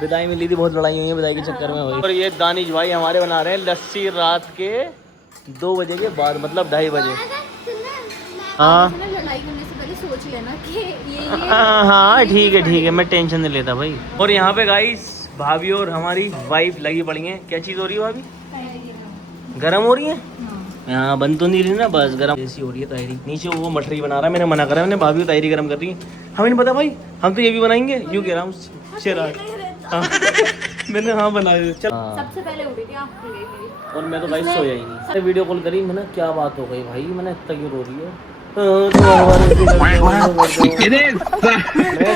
विदाई में ली थी, बहुत लड़ाई हुई है विदाई के चक्कर में हुई। और ये दानिश भाई हमारे बना रहे हैं लस्सी रात के 2 बजे के बाद, मतलब 2:30 बजे। हाँ लड़ाई करने से पहले सोच लेना कि हाँ ठीक है, मैं टेंशन नहीं लेता भाई। और यहाँ पे गाइस भाभी और हमारी वाइफ लगी पड़ी हैं। क्या चीज़ हो रही है भाभी? गरम हो रही है? हाँ बन तो नहीं रही ना, बस गरम ऐसी हो रही है तायरी। नीचे वो मठरी बना रहा है, मैंने मना करा, मैंने भाभी तायरी गरम कर रही है। हमें नहीं पता भाई, हम तो ये भी बनाएंगे, यूँ कह रहा हूँ शेराज। हाँ मैंने हाँ बनाया। चल सबसे पहले उठी थी आप और मैं तो भाई सोया ही नहीं। वीडियो कॉल करी मैंने, क्या बात हो गई भाई, मैंने इतना क्यों रो रही है।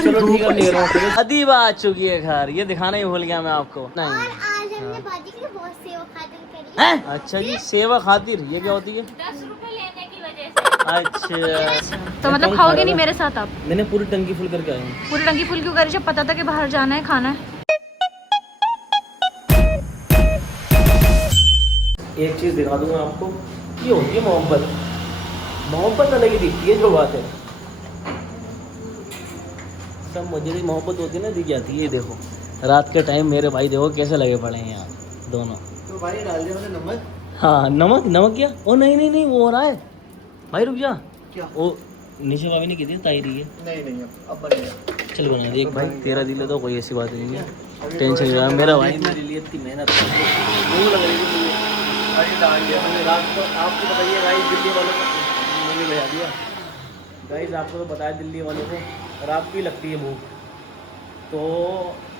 चलो ठीक है ले रहा हूँ। अदीब आ चुकी है घर, ये दिखाना ही भूल गया मैं आपको। नहीं आज हमने बाजी के लिए बहुत सेवा खातिर करी है। अच्छा जी, सेवा खातिर, ये क्या होती है? 10 रुपए लेने की वजह से। अच्छा तो मतलब खाओगे नहीं मेरे साथ आप? मैंने पूरी टंकी फुल करके आया हूँ। पूरी टंकी फुल क्यों करी जब पता था कि बाहर जाना है, खाना है? एक चीज दिखा दूंगा आपको, ये होती है मोहब्बत। मोहब्बत अलग ही दिखती है, जो बात है सब मुझे भी मोहब्बत होती है ना, दिख जाती है। ये देखो रात के टाइम मेरे भाई देखो कैसे लगे पड़े हैं यार दोनों। तो भाई डाल दिया मैंने नमक। हाँ नमक क्या? ओ नहीं वो हो रहा है भाई, रुक जा। क्या? वो निशा भाभी ने की थी तायरी है। नहीं अब बनेगा। चल बना दे एक भाई, तेरा दिल है तो कोई ऐसी बात नहीं है, टेंशन नहीं रहा। मेरा भाई मेरे लिए इतनी मेहनत वो लग रही थी मुझे। अरे डाल दिया मैंने रात को, आपको बताइए गाइस दिल्ली वालों को मैंने भेजा दिया। गाइस आपको तो बताया दिल्ली वालों को रात को ही लगती है भूख, तो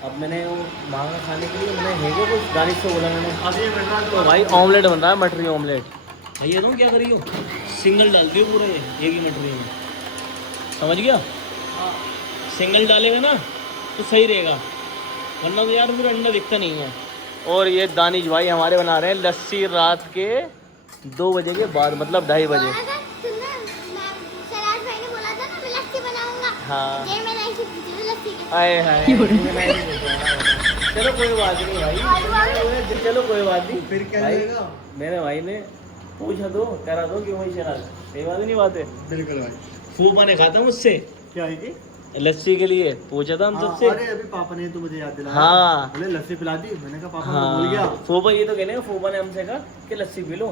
अब मैंने वो मांगा खाने के लिए, मैंने है कुछ दानिश से बोला मैंने, तो भाई ऑमलेट बन रहा है, मटरी ऑमलेट। भैया तुम क्या करियो, सिंगल डाल दियो पूरा ये एक ही मटरी में, समझ गया? सिंगल डालेगा ना तो सही रहेगा, वरना तो यार पूरा अंडा दिखता नहीं है। और ये दानिश भाई हमारे बना रहे हैं लस्सी रात के 2 बजे के बाद, मतलब 2:30 बजे। शराज भाई ने बोला था ना मैं लस्सी बनाऊंगा। हाँ ये मैंने ऐसी पूछी थी लस्सी की। आए हाय चलो कोई बात नहीं भाई, चलो कोई बात नहीं। फिर क्या भाई लगेगा? मेरे भाई ने पूछा दो, करा दो क्यों भाई शराब, सही बात नहीं बात है। बिल्कुल भाई। फूफा ने कहा था मुझसे क्या है कि? लस्सी के लिए पूछा था हम हाँ, सबसे। अरे अभी पापा ने तो मुझे याद दिलाया। हाँ। बोले लस्सी पिला दी, मैंने कहा पापा मैं भूल गया। हाँ फूफा ये तो कहने, फूफा ने हमसे कहा कि लस्सी पी लो,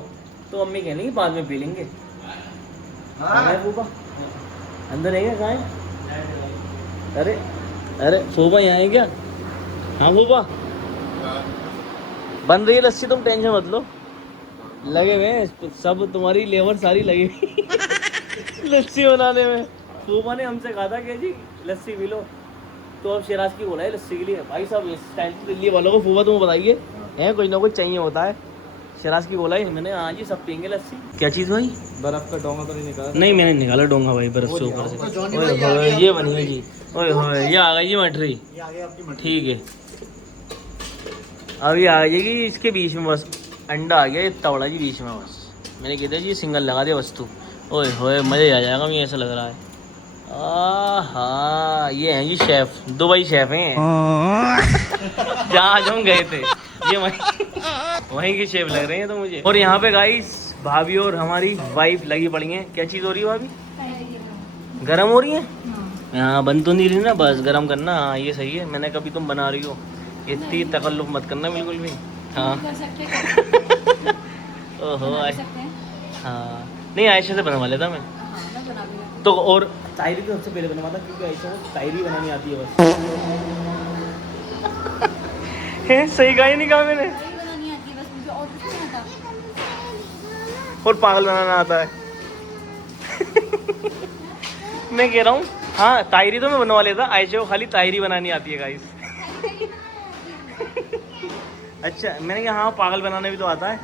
तो अम्मी कहने की बाद में पी लेंगे। हाँ फूफा अंदर है क्या, कहाँ है? अरे फूफा यहाँ है क्या? हाँ फूफा बन रही है लस्सी, तुम टेंशन मत लो, लगे हुए सब तुम्हारी लेबर सारी लगी हुई लस्सी बनाने में। फूफा ने हमसे कहा था कि जी लस्सी पी लो, तो अब शिराज की बोला है लस्सी के लिए। भाई साहब इस टाइम दिल्ली वालों को फूफा तुम बताइए हैं, कुछ ना कुछ चाहिए होता है। शिराज की बोला है मैंने, हाँ जी सब पियेंगे लस्सी। क्या चीज़ भाई? बर्फ का डोंगा तो नहीं निकाला? नहीं मैंने निकाला डोंगा भाई बर्फ से ऊपर से। ओए होए ये बनी है जी, ओए होए ये आ गई जी मटरी, ये आ गया आपकी मटरी। ठीक है अभी आ जाएगी इसके बीच में, बस अंडा आ गया इतना बड़ा जी बीच में, बस मैंने कहा था जी सिंगल लगा दे वस्तु। ओए होए मज़े आ जाएगा, मुझे ऐसा लग रहा है। हाँ ये हैं जी शेफ, दुबई शेफ हैं जहाँ हम गए थे, ये वहीं के शेफ लग रहे हैं तो मुझे। और यहाँ पे गाइस भाभी और हमारी वाइफ लगी पड़ी हैं। क्या चीज़ हो रही है भाभी? गरम हो रही है? हाँ बन तो नहीं रही ना, बस गरम करना। हाँ ये सही है, मैंने कभी तुम बना रही हो, इतनी तकल्लुफ मत करना बिल्कुल भी। हाँ ओहो हाँ नहीं आयशा से बनवा लेता मैं तो। और तायरी तो सबसे पहले बनवा था, क्योंकि आयशा को तायरी बनानी आती है बस सही कहा ही नहीं कहा मैंने, और पागल बनाना आता है मैं कह रहा हूँ हाँ तायरी तो मैं बनवा लेता, आयशा को खाली तायरी बनानी आती है गाइस अच्छा मैंने कहा हाँ पागल बनाना भी तो आता है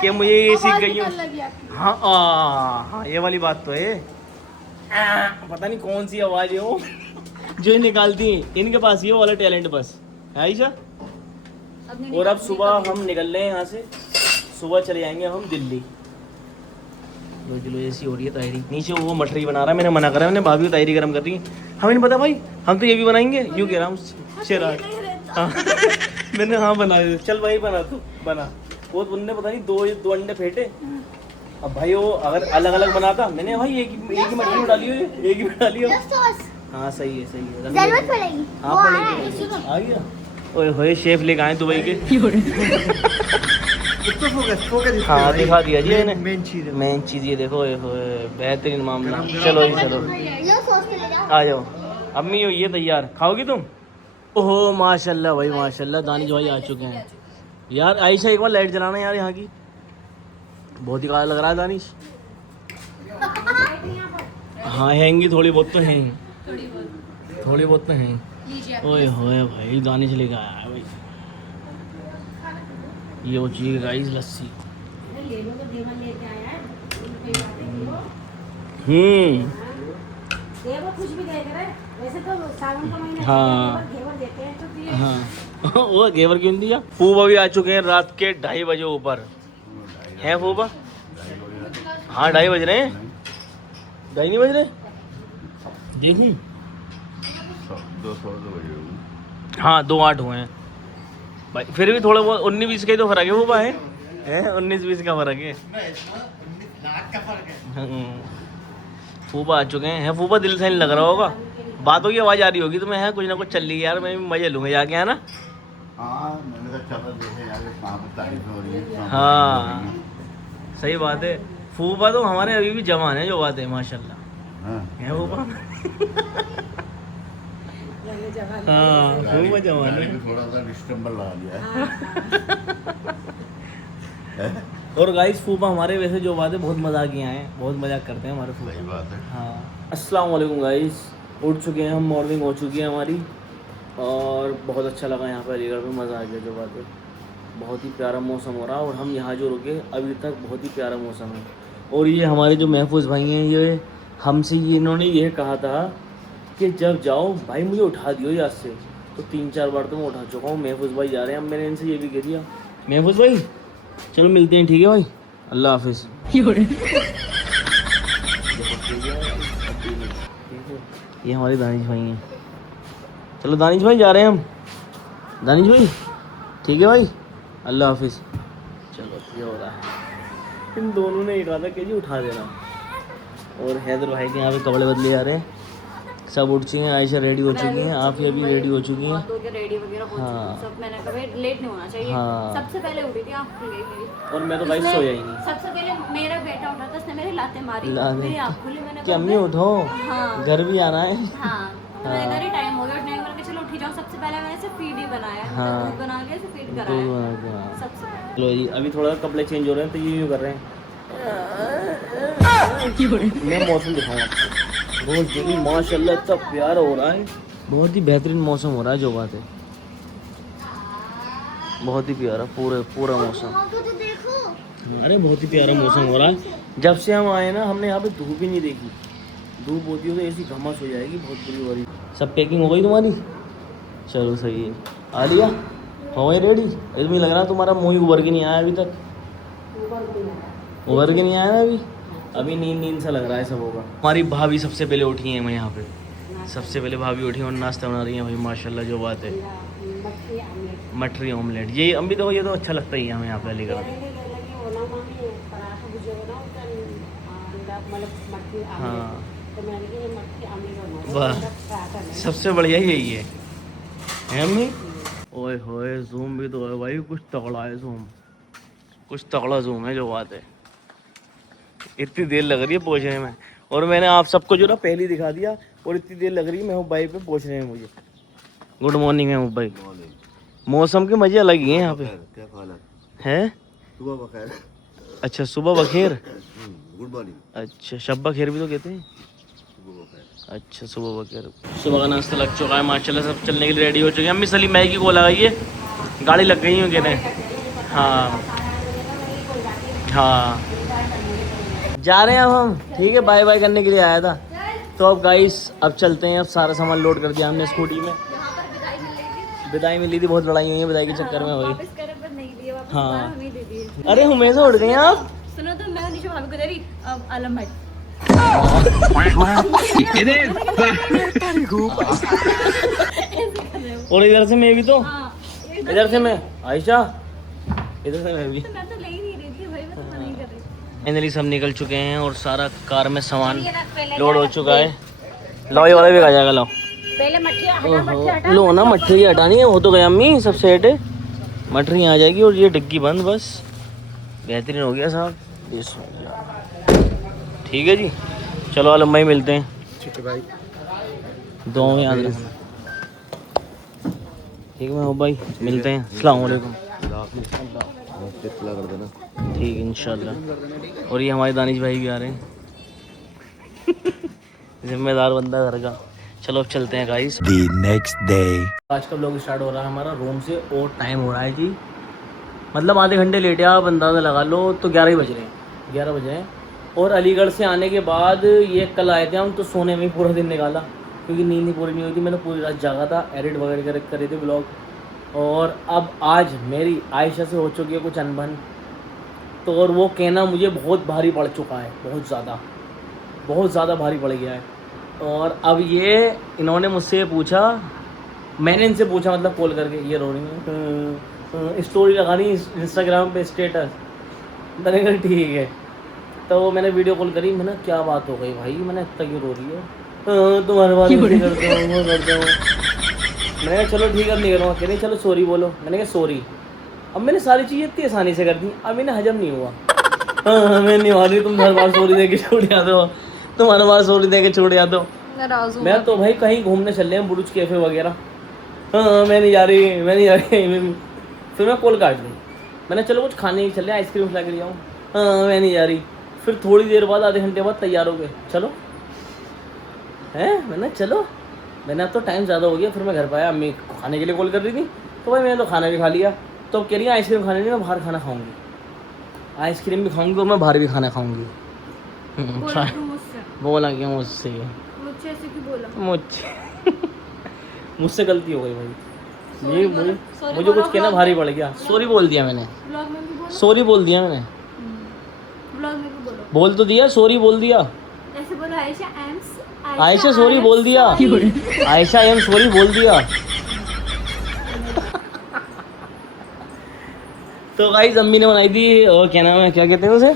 कि मुझे ये सीख गई हूँ। हाँ हाँ ये वाली बात तो है, पता नहीं कौन सी आवाज़ है वो जो ये निकालती है, इनके पास ये वाला टैलेंट बस है आयशा। और अब सुबह हम निकल रहे हैं यहाँ से, सुबह चले जाएंगे हम दिल्ली। दो किलो ऐसी हो रही है तायरी, नीचे वो मटरी बना रहा है, मैंने मना करा, मैंने भाभी को तायरी गरम कर रही है। हमें नहीं पता भाई, हम तो ये भी बनाएंगे, यूँ कह रहा हूँ शेराज। हाँ मैंने हाँ बना दिया, चल भाई बना तू बना। वो तुमने पता नहीं दो अंडे फेंटे, अब भाई वो अगर अलग अलग बनाता, मैंने भाई एक ही मटरी में डाली हो, एक ही में डाली हो। हाँ सही है सही है। जरूरत पड़ेगी। हाँ वो आ रहा है। पड़ेगी। आ गया। ओए होए शेफ लेके आए दुबई के। इसको फोकस हाँ दिखा दिया जी मैंने। मेन चीज है। मेन चीज़ ये देखो, ओए होए बेहतरीन मामला। गरम गरम। चलो जी चलो, लो सॉस पे ले जाओ। आ जाओ। अम्मी हो ये तैयार, खाओगी तुम? ओहो माशाल्लाह भाई माशाल्लाह, दानिश भाई आ चुके हैं। यार आयशा एक बार लाइट जलाना यार यहाँ की, बहुत ही काला लग रहा है दानिश। हाँ हैंगी थोड़ी बहुत तो हैं, थोड़ी बहुत तो हैं। ओए होए भाई दानिश लेके आया है भाई। ये हो चुकी है गाइस लस्सी। कुछ भी देख रहे वैसे तो सावन का महीना हाँ। घेवर देते हैं तो ये हाँ वो घेवर क्यों दिया। फूबा भी आ चुके हैं रात के 2:30 बजे ऊपर है फूबा। हाँ 2:30 बज रहे हैं, 2:30 नहीं बज रहे देखूं। 2 हाँ 2:08 हुए हैं भाई, फिर भी थोड़ा बहुत 19-20 का ही तो फर्क है फूबा है 19-20 का फर्क है। फूबा आ चुके हैं। फूबा दिल से नहीं लग रहा होगा, बातों की आवाज़ आ रही होगी तुम्हें, है कुछ ना कुछ चल रही है यार, मैं भी मजे लूँगा जाके, है ना। हाँ मैंने कहा चलो देखे यार कहाँ पर तारीफ हो रही है। हाँ सही बात है। फूफा तो हमारे अभी भी जवान है, जो बात है माशाल्लाह हाँ। है फूफा। हाँ फूफा जवान गाड़ी है। में थोड़ा सा डिस्टम्बर लगा दिया है। और गाइस फूफा हमारे वैसे जो बात है बहुत मजाकिया हैं, बहुत मजाक करते हैं हमारे सही फूफा। बात है। हाँ अस्सलाम वालेकुम गाइस, उठ चुके हैं हम, मॉर्निंग हो चुकी है हमारी, और बहुत अच्छा लगा यहाँ पर अलीगढ़ में, मज़ा आ गया। जो बात है बहुत ही प्यारा मौसम हो रहा है, और हम यहाँ जो रुके अभी तक बहुत ही प्यारा मौसम है। और ये हमारे जो महफूज भाई हैं, ये हमसे ये इन्होंने ये कहा था कि जब जाओ भाई मुझे उठा दियो याद से, तो 3-4 बार तो मैं उठा चुका हूँ। महफूज भाई जा रहे हैं, अब मैंने इनसे ये भी कह दिया महफूज भाई चलो मिलते हैं, ठीक है भाई, अल्लाह हाफिज़। ये हमारे दानिश भाई हैं। चलो दानिश भाई जा रहे हैं हम, दानिश भाई ठीक है भाई, अल्लाह हाफिज़। चलो ये हो रहा है। इन दोनों ने एक कहा था कि जी उठा देना। और हैदर भाई के यहाँ पे कपड़े बदले जा रहे हैं, सब उठ चुके हैं। आयशा रेडी हो चुकी हैं, आप ये अभी रेडी हो चुकी हैं। रेडी वगैरह हो हाँ। सब, मैंने कभी लेट नहीं होना चाहिए। हाँ। सबसे पहले उठी थी आप खुल गई मेरी। और मैं तो भाई सोया ही नहीं। सबसे पहले मेरा बेटा उठा था, उसने मेरी लातें मारी, लातें। मेरी आँख खुली, मैंने कि अम्मी उठो, हाँ। घर भी आना है। हाँ तो मैंने कहा टाइम हो गया उठने का, मैंने कहा चलो उठी जाओ। सबसे पहले मैंने सिर्फ फीड ही बनाया, हाँ। दूध बना के सिर्फ फीड दूध कराया बना के, हाँ। सबसे पहले। चलो जी अभी थोड़ा कपड़े चेंज हो रहे हैं, तो ये कर रहे हैं। मैं मौसम दिखाऊँ आपको, बहुत जल्दी माशाल्लाह इतना प्यारा हो रहा है, बहुत ही बेहतरीन मौसम हो रहा है। जो बात है बहुत ही प्यारा पूरा मौसम। वहाँ को तो देखो। अरे बहुत ही प्यारा मौसम हो रहा है। जब से हम आए ना हमने यहाँ पे धूप ही नहीं देखी, धूप होती हो तो ऐसी घमस हो जाएगी बहुत बुरी वाली। सब पैकिंग हो गई तुम्हारी? चलो सही है, आ लिया हो गई रेडी। इसमें लग रहा है तुम्हारा मुँह ही उभर के नहीं आया अभी तक, उभर के नहीं आया ना अभी नींद सा लग रहा है सब होगा। हमारी भाभी सबसे पहले उठी हैं, मैं यहाँ पे सबसे पहले भाभी उठी और नाश्ता बना रही हैं भाई माशाल्लाह। जो बात है मटरी ऑमलेट, ये अम्मी देखो ये तो अच्छा लगता ही है हमें यहाँ पे अलीगढ़ में। हाँ वाह सबसे बढ़िया यही है अम्मी। ओए होए जूम भी तो है भाई, कुछ तगड़ा है जूम, कुछ तगड़ा जूम है। जो बात है इतनी देर लग रही है पहुँचने में, और मैंने आप सबको जो ना पहले दिखा दिया, और इतनी देर लग रही है महबूब भाई पे पहुँचने में मुझे। गुड मॉर्निंग महबूब भाई। मौसम के मजे अलग ही हैं यहाँ पे, क्या हालत है? सुबह बखैर। अच्छा सुबह बखेर, गुड मॉर्निंग। अच्छा शब बखेर भी तो कहते हैं। सुबह बखैर। अच्छा सुबह बखेर। सुबह का नाश्ता लग चुका है माशाल्लाह, सब चलने के लिए रेडी हो चुके हैं। अम्मी सलीम मैगी को लगाइए, गाड़ी लग गई है कहने। हाँ हाँ जा रहे हैं अब हम, ठीक है बाय बाय करने के लिए आया था। तो अब गाइस अब चलते हैं, अब सारा सामान लोड कर दिया हमने स्कूटी में। विदाई मिली थी, बहुत लड़ाई हुई है विदाई के चक्कर में भाई। वापस करे पर नहीं दिए, वापस हाँ। दोबारा हमें दे दिए। अरे हमेशा उड़ गए हैं आप। सुनो तो मैं नीचे भाभी को दे रही, अब आलम भाई और इधर से मैं भी तो, हाँ इधर से मैं आयशा, इधर से मैं भी। तो मैं तो ले ही नहीं रही थी भाई, मैं तो मना ही कर रही थी। फाइनली सब निकल चुके हैं और सारा कार में सामान लोड हो चुका है। लो ये वाला भी आ जाएगा, लो। पहले मट्ठी हटा, मट्ठी हटा। लो ना, मट्टी हटानी है, वो तो गया अम्मी, सब सेट है। मटरी आ जाएगी और ये डिग्गी बंद, बस बेहतरीन हो गया साहब। ठीक है जी, चलो आलम भाई मिलते हैं। ठीक है भाई, दुआ में याद रखना। ठीक है भाई, मिलते हैं। अस्सलाम वालेकुम। कर देना। ठीक है इंशाल्लाह। और ये हमारे दानिश भाई भी आ रहे हैं। जिम्मेदार बंदा घर का। चलो अब चलते हैं गाइस। The next day. आज का ब्लॉग स्टार्ट हो रहा है हमारा रूम से और टाइम हो रहा है जी, मतलब आधे घंटे लेट है, आप अंदाज़ा लगा लो तो 11 ही बज रहे हैं, 11 बज रहे हैं। और अलीगढ़ से आने के बाद ये कल आए थे हम, तो सोने में ही पूरा दिन निकाला क्योंकि नींद ही पूरी नहीं हुई थी। मैंने पूरी रात जागा था, एडिट वगैरह करे थे ब्लॉग। और अब आज मेरी आयशा से हो चुकी है कुछ अनबन, तो और वो कहना मुझे बहुत भारी पड़ चुका है, बहुत ज़्यादा भारी पड़ गया है। और अब ये इन्होंने मुझसे पूछा, मैंने इनसे पूछा मतलब कॉल करके, ये रो रही है, स्टोरी लगानी इंस्टाग्राम पे स्टेटस। मैंने कहा ठीक है, तो मैंने वीडियो कॉल करी। मैंने क्या बात हो गई भाई, मैंने इतना क्यों रो रही है, तुम्हारे बात नहीं करते हो, वो करते हो। मैंने कहा चलो ठीक है, अब नहीं करूँगा। कह रही चलो सॉरी बोलो। मैंने कहा सॉरी। अब मैंने सारी चीज़ें इतनी आसानी से कर दी, अब इन्हें हजम नहीं हुआ। मैं नहीं आ रही, तुम हर बार सॉरी दे के छोड़ जा दो, तुम हर बार सॉरी दे के छोड़ जा दो। मैं तो भाई कहीं घूमने चल रहे हैं, बुरुज कैफे वगैरह। हाँ मैं नहीं जा रही। फिर मैं कॉल काट दी। मैंने चलो कुछ खाने ही चले, आइसक्रीम ला के जाऊँ। हाँ मैं नहीं जा रही। फिर थोड़ी देर बाद, आधे घंटे बाद तैयार हो गए, चलो हैं। मैंने चलो, मैंने अब तो टाइम ज़्यादा हो गया। फिर मैं घर पर आया, अम्मी खाने के लिए कॉल कर रही थी, तो भाई मैंने तो खाना भी खा लिया। तो कह रही है आइसक्रीम खाने नहीं, मैं बाहर खाना खाऊंगी, आइसक्रीम भी खाऊंगी और मैं बाहर भी खाना खाऊंगी। बोला क्यों मुझसे, मुझे ऐसे क्यों बोला? मुझसे गलती हो गई भाई, ये मुझे कुछ कहना भारी पड़ गया। सॉरी बोल दिया मैंने, ब्लॉग में भी बोलो, सॉरी बोल दिया मैंने, ब्लॉग में भी बोलो, बोल तो दिया, सॉरी बोल दिया। ऐसे बोलो आयशा आयशा सॉरी बोल दिया, आयशा एम सॉरी बोल दिया। तो गाइस अम्मी ने बनाई थी, और क्या नाम है, क्या कहते हैं उसे,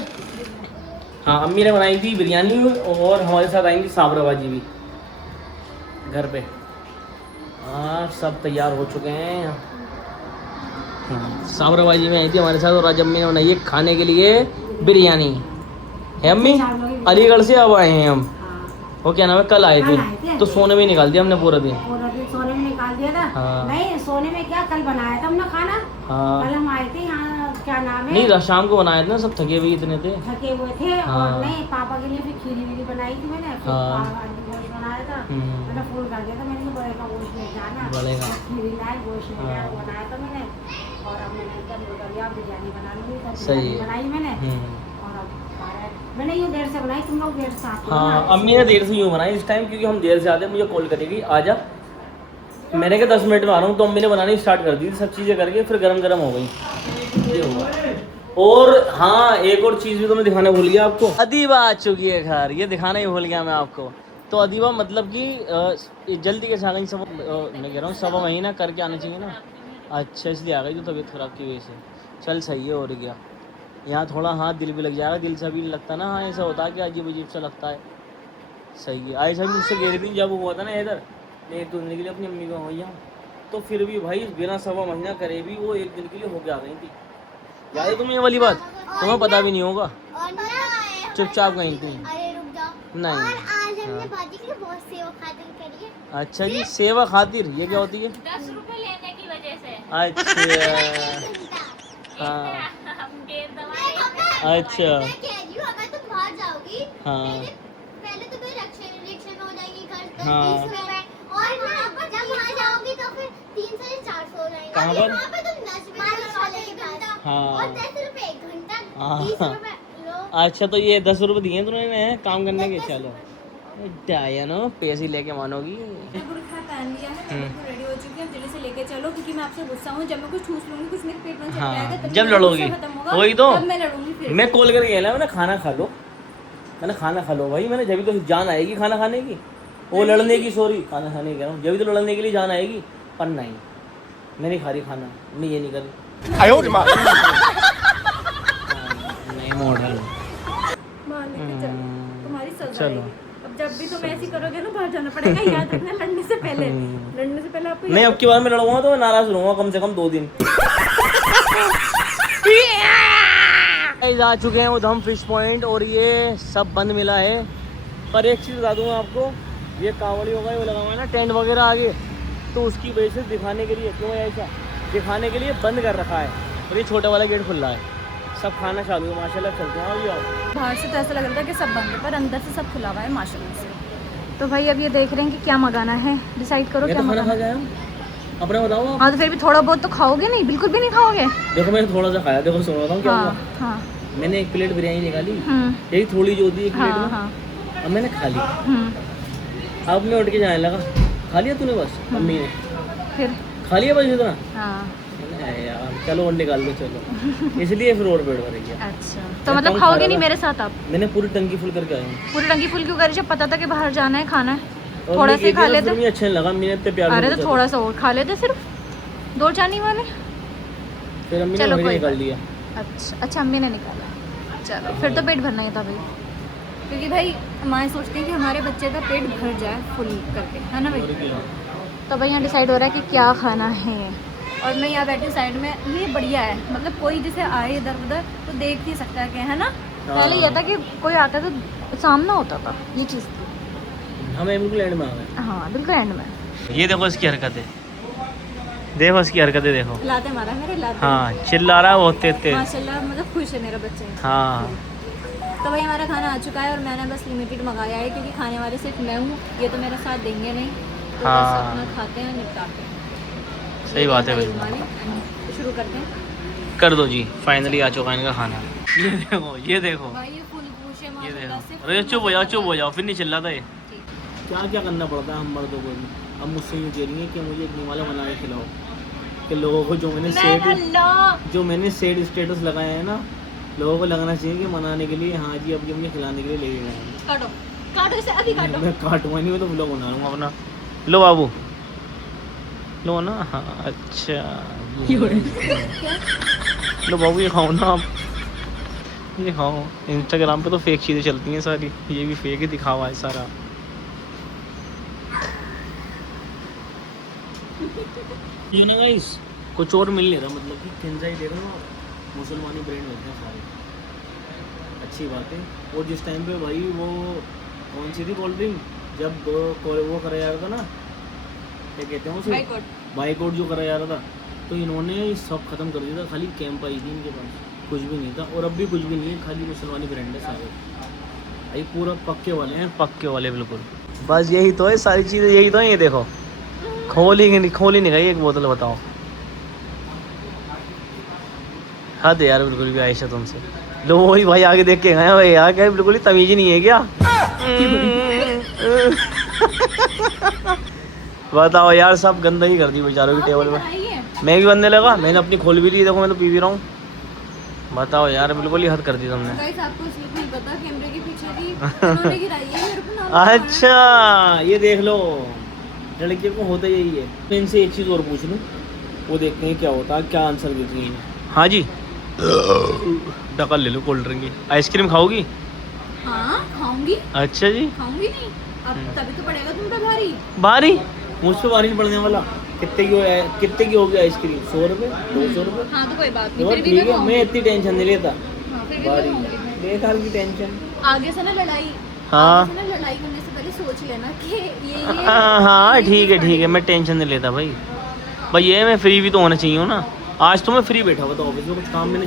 हाँ अम्मी ने बनाई थी बिरयानी, और हमारे साथ आएंगी साबरा बाजी भी घर पे। हाँ सब तैयार हो चुके हैं। साबरा बाजी में आई थी हमारे साथ, और आज अम्मी ने बनाई है खाने के लिए बिरयानी। है अम्मी, अलीगढ़ से अब आए हैं हम। वो क्या नाम है, कल आए थे, तो सोने में निकाल दिया हमने पूरा दिन। सोने में निकाल दिया था। हाँ। नहीं सोने में क्या, कल बनाया था हमने खाना। हाँ कल हम आए थे यहाँ, क्या नाम है, नहीं शाम को बनाए थे ना, सब थके हुए इतने थे। थके हुए थे। हाँ। और नहीं पापा के लिए फिर खीरी वीरी बनाई थी मैंने, फिर हाँ। गोश्त बनाया था। मैंने फोन कर दिया था, मैंने कहा बड़े का गोश्त ले जाना, बड़े का। खीरी लाए, गोश्त ले आया, हाँ। बनाया था मैंने। और अब मैंने कर लिया बिरयानी बना लूँगी, तो सही बिरयानी है। बनाई मैंने। और अब मैंने ये देर से बनाई, तुम लोग देर से आते हो ना। हाँ अम्मी ने देर से यूँ बनाई इस टाइम, क्योंकि हम देर से आते हैं। मुझे कॉल करेगी आजा, मैंने कहा 10 मिनट में आ रहा हूँ, तो अम्मी ने बनानी स्टार्ट कर दी थी, सब चीज़ें करके फिर गरम हो गई, ये हुआ। और हाँ एक और चीज़ भी तो मैं दिखाना भूल गया आपको, अदीबा आ चुकी है घर, ये दिखाना ही भूल गया मैं आपको। तो अदीबा मतलब कि जल्दी कैसे आ गई, सब मैं कह रहा हूँ 1.25 महीना करके आना चाहिए ना। अच्छा इसलिए आ गई, तो तबीयत ख़राब की वजह से। चल सही है, और क्या यहाँ थोड़ा हाँ दिल भी लग जाएगा, दिल से भी लगता ना, हाँ ऐसा होता है कि अजीब सा लगता है। सही है। आयशा भी मुझसे कह रही थी जब हुआ था ना इधर, मैं 1-2 दिन के लिए अपनी अम्मी को हो यहाँ, तो फिर भी भाई बिना 1.25 महीना करे भी वो 1 दिन के लिए होके आ गई थी। याद है तुम्हें ये वाली बात? तुम्हें पता भी नहीं होगा, और ना चुपचाप गई थी। अरे रुक जाओ। नहीं। और आज हमने बाजी के लिए बहुत सेवा खातिर करी है। अच्छा जी, सेवा खातिर, ये क्या होती है? 10 रुपए लेने की वजह से। अच्छा हाँ अच्छा मैं कह रही हूँ अगर तुम बाहर जाओगी, हाँ पहले तो कोई रिक्शा में हो जाएगी, घर हाँ। 20 रुपए, और जब वहाँ जाओगी तो फिर 300 से 400 हो जाएंगे। कहाँ पर? वहाँ पे तुम 10 रुपए वाले के पास, हाँ। और 10 रुपए 1 घंटा, हाँ। 20 रुपए लो। अच्छा तो ये 10 रुपये दिए तुमने काम करने के? चलो डाया ना, पैसे लेके मानोगी। बुरखा पहन लिया है, मैं रेडी हो चुकी हूँ, जल्दी से लेके चलो, क्योंकि मैं आपसे गुस्सा हूँ। जब मैं कुछ ठूस लूंगी, कुछ मेरे पेट में चला हाँ, जाएगा, तब जब मेरा लड़ोगी। गुस्सा खत्म होगा, वही तो। तब मैं लड़ूंगी फिर। मैं कॉल करके कहला मैंने खाना खा लो, मैंने खाना खा लो भाई, मैंने जब तो जान आएगी खाना खाने की, वो लड़ने की, सॉरी खाना खाने की कह रहा हूँ, जब तो लड़ने के लिए जान आएगी, पर नहीं मैं नहीं खा रही खाना, मैं ये नहीं कर रही। नहीं मॉडल मान लेके चलो, तुम्हारी सजा चलो। आएगी। अब जब जब भी तुम ऐसी करोगे ना बाहर जाना पड़ेगा, याद रखना लड़ने से पहले आपको नहीं, अब की बार मैं लड़ूंगा तो मैं नाराज रहूंगा कम से कम 2 दिन। आ चुके हैं उधम फिश पॉइंट और ये सब बंद मिला है। पर एक चीज़ बता दूंगा आपको, ये कावड़ी होगा वो लगा हुआ है ना टेंट वगैरह आगे, तो उसकी वजह से दिखाने के लिए, क्यों है ऐसा, दिखाने के लिए बंद कर रखा है। और ये छोटा वाला गेट खुल रहा है, सब खाना चालू है माशाल्लाह। चलते हैं अभी आओ। बाहर से तो ऐसा लग रहा था कि सब बंद है, पर अंदर से सब खुला हुआ है माशाल्लाह से। तो भाई अब ये देख रहे हैं कि क्या मंगाना है, डिसाइड करो क्या खाना खा मंगाना जाए हम, अपना बताओ आप। हाँ तो फिर भी थोड़ा बहुत तो खाओगे, नहीं बिल्कुल भी नहीं खाओगे? देखो मैंने थोड़ा सा खाया, देखो सुनो बताऊँ क्या हुआ। हाँ मैंने 1 प्लेट बिरयानी निकाली, यही थोड़ी जो होती है 1 प्लेट में, अब मैंने खा ली। अब मैं उठ के जाने लगा, खा लिया तूने बस? मम्मी ने फिर खा लिया बस इतना? हाँ यार चलो और निकाल दो चलो, इसलिए फिर और पेट भर गया। अच्छा तो मतलब खाओगे नहीं मेरे साथ आप? मैंने पूरी टंकी फुल करके आया हूँ। पूरी टंकी फुल क्यों करी जब पता था कि बाहर जाना है, खाना है? और थोड़ा मैं सा खा फिर लेते। मुझे अच्छा नहीं लगा, मैंने इतने प्यार अरे से तो सोचा थोड़ा सा और खा लेते, सिर्फ 2 चानी वाले। फिर अम्मी ने चलो वही कोई निकाल बात। लिया। अच्छा अम्मी ने निकाला, चलो फिर तो पेट भरना ही था भाई, क्योंकि भाई माँ सोचती हैं कि हमारे बच्चे का पेट भर जाए फुल करके, है ना भाई? तो भाई यहाँ डिसाइड हो रहा है कि क्या खाना है, और मैं यहाँ बैठी हूँ साइड में। ये बढ़िया है, मतलब कोई जैसे आए इधर उधर तो देख नहीं सकता कि, है ना? पहले ये था कि कोई आता तो सामना होता था, ये चीज़ थी। हमें बिल्कुल एंड में आ गए। हाँ बिल्कुल एंड में। ये देखो इसकी हरकतें, देखो इसकी हरकतें देखो। लाते मारा मेरे, लाते। हाँ चिल्ला रहा है बहुत तेज। माशाल्लाह मतलब खुश है मेरा बच्चा। हाँ तो भाई हमारा खाना आ चुका है और मैंने बस लिमिटेड मंगाया है, क्योंकि खाने वाले सिर्फ मैं हूँ, ये तो मेरा साथ देंगे नहीं, तो हाँ। बस अपना खाते हैं निपटाते हैं। सही बात है भाई बिल्कुल। तो शुरू करते हैं। कर दो जी, फाइनली आ चुका है इनका खाना। ये देखो ये देखो भाई ये फुल पूछे ये माशाल्लाह से। देखो। अरे चुप हो जाओ, फिर नहीं चिल्लाता ये। ठीक। क्या क्या करना पड़ता है हम मर्दों को भी। अब मुझसे यूँ कह रही है कि मुझे एक निवाला बना के खिलाओ, कि लोगों को जो मैंने सेड स्टेटस लगाया है ना, लोगों को लगना चाहिए कि मनाने के लिए, हाँ जी अब ये मुझे खिलाने के लिए ले गए हैं। काटो इसे, अभी काटो। मैं काटूंगा नहीं, मैं तो ब्लॉग बना लूँगा अपना। लो बाबू लो ना। हाँ अच्छा लो बाबू ये खाओ ना आप, ये खाओ। इंस्टाग्राम पे तो फेक चीज़ें चलती हैं सारी, ये भी फेक ही दिखावा है सारा। ये ना गाइस कुछ और मिल नहीं रहा, मतलब कि केंजाई दे रहा हूँ, मुसलमानी ब्रांड मिलते हैं सारे, अच्छी बात है। और जिस टाइम पे भाई वो कौन सी थी कोल्ड ड्रिंक, जब वो करा जा रहा था ना, क्या कहते हैं उसे, बाइकआउट जो करा जा रहा था, तो इन्होंने सब खत्म कर दिया था। खाली कैंप आई थी इनके पास, कुछ भी नहीं था, और अब भी कुछ भी नहीं है, खाली मुसलमानी ब्रांड है सारे। भाई पूरा पक्के वाले हैं, पक्के वाले बिल्कुल। बस यही तो है सारी चीज़ें, यही तो है। ये देखो खोली नहीं गई एक बोतल, बताओ। हद यार बिल्कुल भी आयशा तुमसे। लो वही भाई आगे देख के गए भाई, यार क्या बिल्कुल ही तमीज नहीं है क्या? बताओ यार, सब गंदा ही कर दी बेचारों की टेबल पे। मैं भी बनने लगा, मैंने अपनी खोल भी ली, देखो मैं तो पी भी रहा हूँ। बताओ यार बिल्कुल ही हद कर दी तुमने। गाइस आपको इसलिए नहीं पता, कैमरे के पीछे थी, उन्होंने गिराई है मेरे को नाम। अच्छा ये देख लो, लड़कियों को होता यही है। मैं इनसे एक चीज़ और पूछ लूँ, वो देखते हैं क्या होता है, क्या आंसर देती हैं। हाँ जी डकल ले लो कोल्ड ड्रिंक की। आइसक्रीम खाओगी? हाँ खाऊंगी। अच्छा जी खाऊंगी नहीं, अब तभी तो पड़ेगा तुम पे भारी। भारी? मुझ पे भारी नहीं पड़ने वाला। कितने की होगी आइसक्रीम? 100 रुपये 200 रुपये? हाँ तो कोई बात नहीं, तो फिर भी ठीक है, खाऊंगी। मैं इतनी टेंशन नहीं लेता। हाँ, फिर भी मैं भारी खाऊंगी। बेकार की टेंशन। आगे से ना लड़ाई, हाँ। आगे से ना लड़ाई करने से पहले सोच लेना कि ये हाँ ये ठीक है चीज़ ठीक है, मैं टेंशन नहीं लेता भाई। भाई ये मैं फ्री भी तो होना चाहिए हूँ ना। आज तो मैं फ्री बैठा हुआ था ऑफिस में, कुछ काम मैंने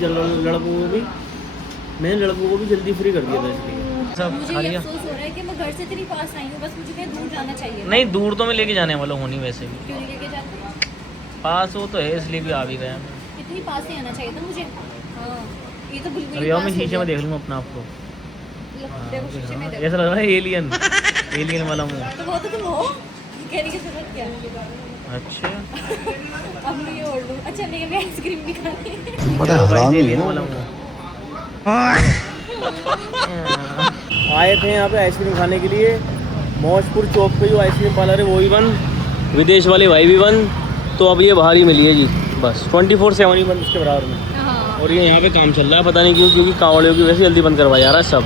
लड़कों को भी जल्दी फ्री कर दिया था, इसलिए सब खा मुझे ये लिया। अफसोस हो रहा है कि मैं घर से इतनी पास आई हूँ, बस मुझे कहीं दूर जाना चाहिए। नहीं दूर तो मैं लेके जाने वाला हूँ नहीं, वैसे भी क्यों नहीं लेके जाते? पास वो तो है, इसलिए भी आ भी गया मैं। इतनी पास ही आना चाहिए था मुझे। हाँ ये तो बिल्कुल अभी ही आओ पास मैं हो शीशे में गया। देख लूँ अपना आपको। देखो शीशे में देखो। ऐसा लग रहा है एलियन वाला मुँह। तो वो तो तुम हो, कहने की जरूरत क्या है? अच्छा अब मैं ये ओढ़ लूँ। अच्छा नहीं, मैं आइसक्रीम भी खानी है। बड़ा हरामी एलियन हो। वाला मुँह। आए थे यहाँ पे आइसक्रीम खाने के लिए, मौजपुर चौक पे जो आइसक्रीम पार्लर है वो भी बंद, विदेश वाले भाई भी बंद, तो अब ये बाहर ही मिली है जी, बस 24/7 ही बंद इसके बराबर में। हाँ और ये यहाँ पे काम चल रहा है, पता नहीं क्यों, क्योंकि कावड़ियों की वैसे जल्दी बंद करवाया जा रहा है सब।